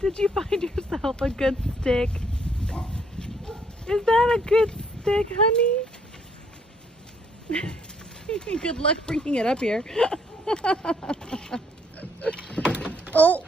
Did you find yourself a good stick? Is that a good stick, honey? Good luck bringing it up here. Oh!